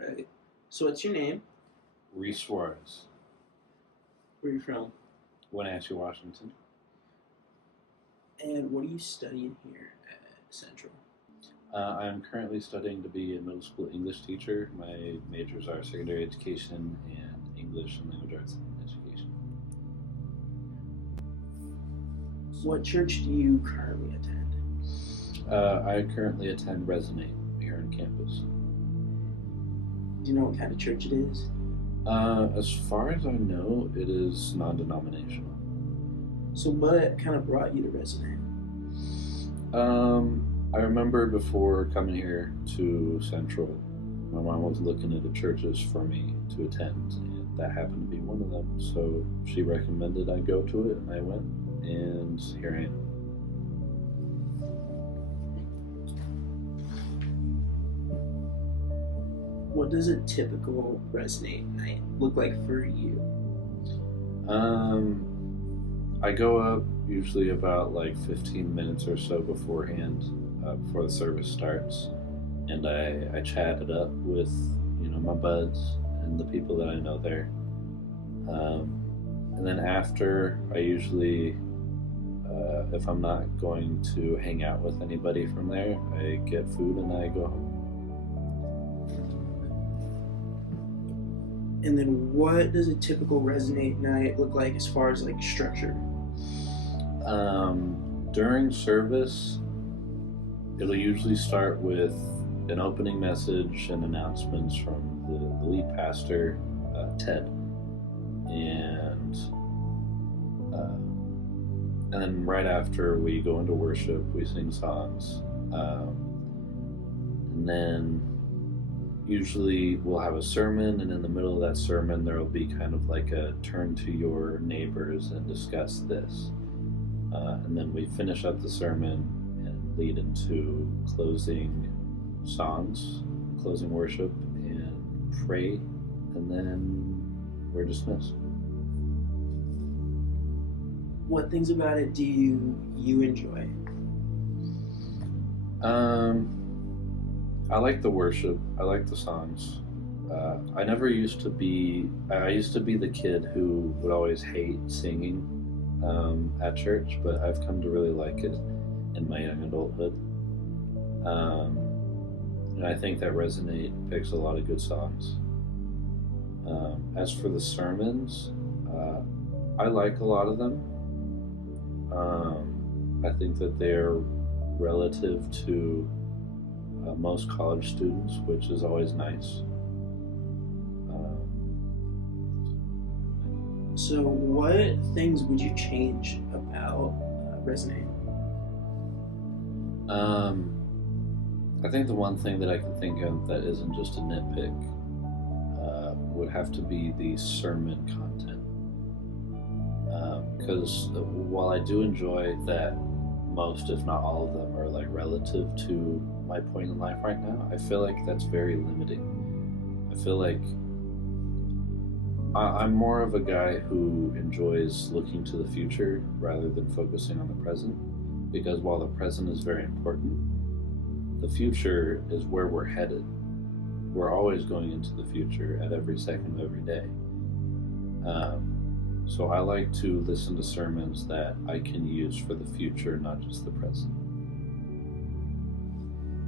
Right. So what's your name? Reese Suarez, Where are you from? Wenatchee, Washington. And what are you studying here at Central? I'm currently studying to be a middle school English teacher. My majors are secondary education and English and language arts education. What church do you currently attend? I currently attend Resonate here on campus. Do you know what kind of church it is? As far as I know, it is non-denominational. So what kind of brought you to Resonate? I remember before coming here to Central, my mom was looking into churches for me to attend, and that happened to be one of them. So she recommended I go to it, and I went, and here I am. What does a typical Resonate night look like for you? I go up usually about like 15 minutes or so beforehand, before the service starts, and I chat it up with my buds and the people that I know there. And then after, I usually, if I'm not going to hang out with anybody from there, I get food and I go home. And then what does a typical Resonate night look like as far as like structure? During service, it'll usually start with an opening message and announcements from the lead pastor, Ted, and then right after we go into worship, we sing songs, and then usually we'll have a sermon, and in the middle of that sermon there will be kind of like a turn to your neighbors and discuss this. And then we finish up the sermon and lead into closing songs, closing worship, and pray, and then we're dismissed. What things about it do you enjoy? I like the worship. I like the songs. I used to be the kid who would always hate singing at church, but I've come to really like it in my young adulthood. And I think that Resonate picks a lot of good songs. As for the sermons, I like a lot of them. I think that they're relative to most college students, which is always nice. So what things would you change about Resonate? I think the one thing that I can think of that isn't just a nitpick would have to be the sermon content. Because while I do enjoy that most, if not all of them, are like relative to my point in life right now, I feel like that's very limiting. I feel like I'm more of a guy who enjoys looking to the future rather than focusing on the present, because while the present is very important, the future is where we're headed. We're always going into the future at every second of every day. So I like to listen to sermons that I can use for the future, not just the present.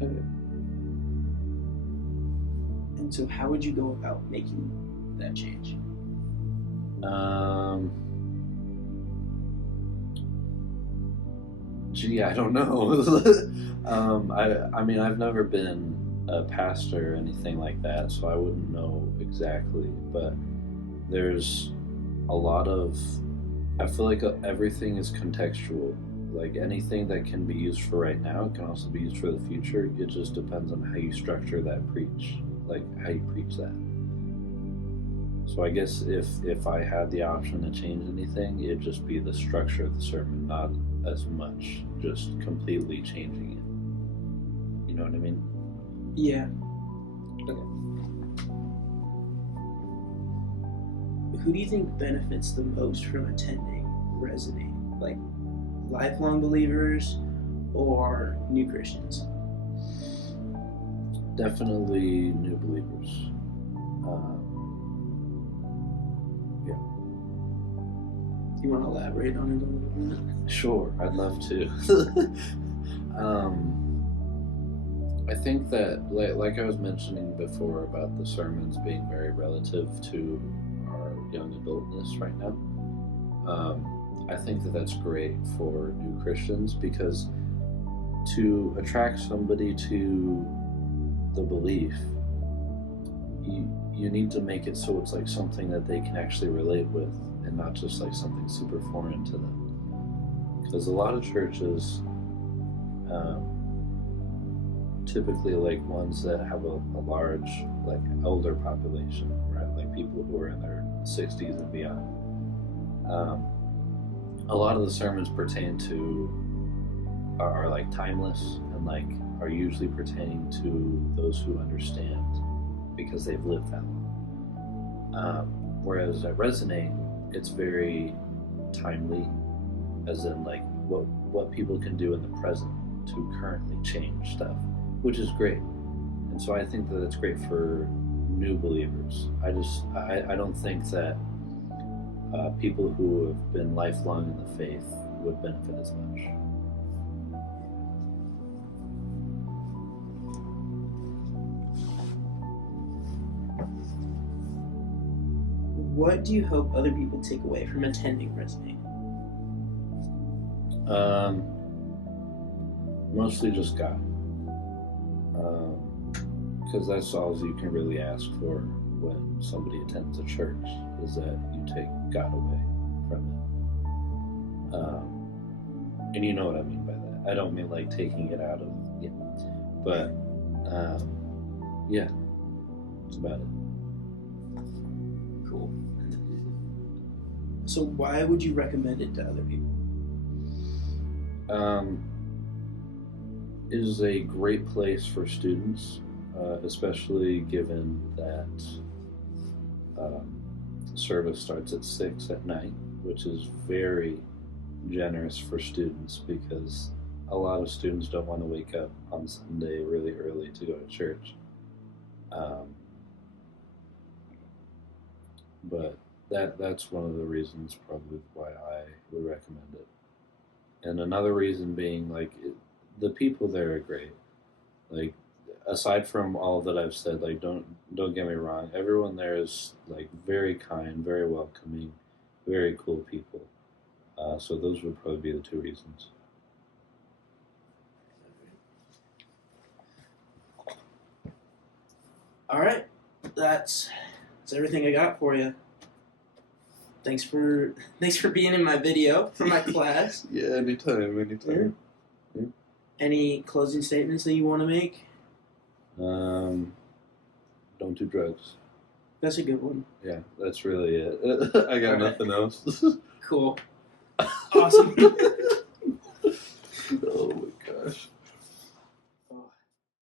Okay. And so how would you go about making that change? Gee, I don't know. I mean, I've never been a pastor or anything like that, so I wouldn't know exactly. But there's a lot of, I feel like everything is contextual. Like anything that can be used for right now can also be used for the future. It just depends on how you structure that preach, like how you preach that. So I guess if I had the option to change anything, it'd just be the structure of the sermon, not as much just completely changing it. You know what I mean? Yeah. Okay. Who do you think benefits the most from attending Resonate? Like lifelong believers or new Christians? Definitely new believers. Yeah. You want to elaborate on it a little bit? Sure, I'd love to. I think that, like I was mentioning before about the sermons being very relative to our young adultness right now, I think that that's great for new Christians because to attract somebody to the belief, you need to make it so it's like something that they can actually relate with and not just like something super foreign to them. Because a lot of churches, typically like ones that have a large like elder population, right? Like people who are in their 60s and beyond. A lot of the sermons pertain to are like timeless and like are usually pertaining to those who understand because they've lived that long. Whereas at Resonate, it's very timely, as in like what people can do in the present to currently change stuff, which is great. And so I think that it's great for new believers. I don't think that people who have been lifelong in the faith would benefit as much. What do you hope other people take away from attending Resonate? Mostly just God. Because that's all you can really ask for when somebody attends a church, is that you take God away from it. And you know what I mean by that. I don't mean like taking it out of, yeah. But, yeah, that's about it. Cool. So why would you recommend it to other people? It is a great place for students, especially given that service starts at 6 at night, which is very generous for students because a lot of students don't want to wake up on Sunday really early to go to church. But that's one of the reasons probably why I would recommend it. And another reason being like the people there are great. Like aside from all that I've said, like don't get me wrong, everyone there is like very kind, very welcoming, very cool people. So those would probably be the two reasons. All right, that's everything I got for you. Thanks for being in my video for my class. Yeah, anytime. Yeah. Any closing statements that you want to make? Don't do drugs. That's a good one. Yeah, that's really it. I got nothing else. Cool. Awesome.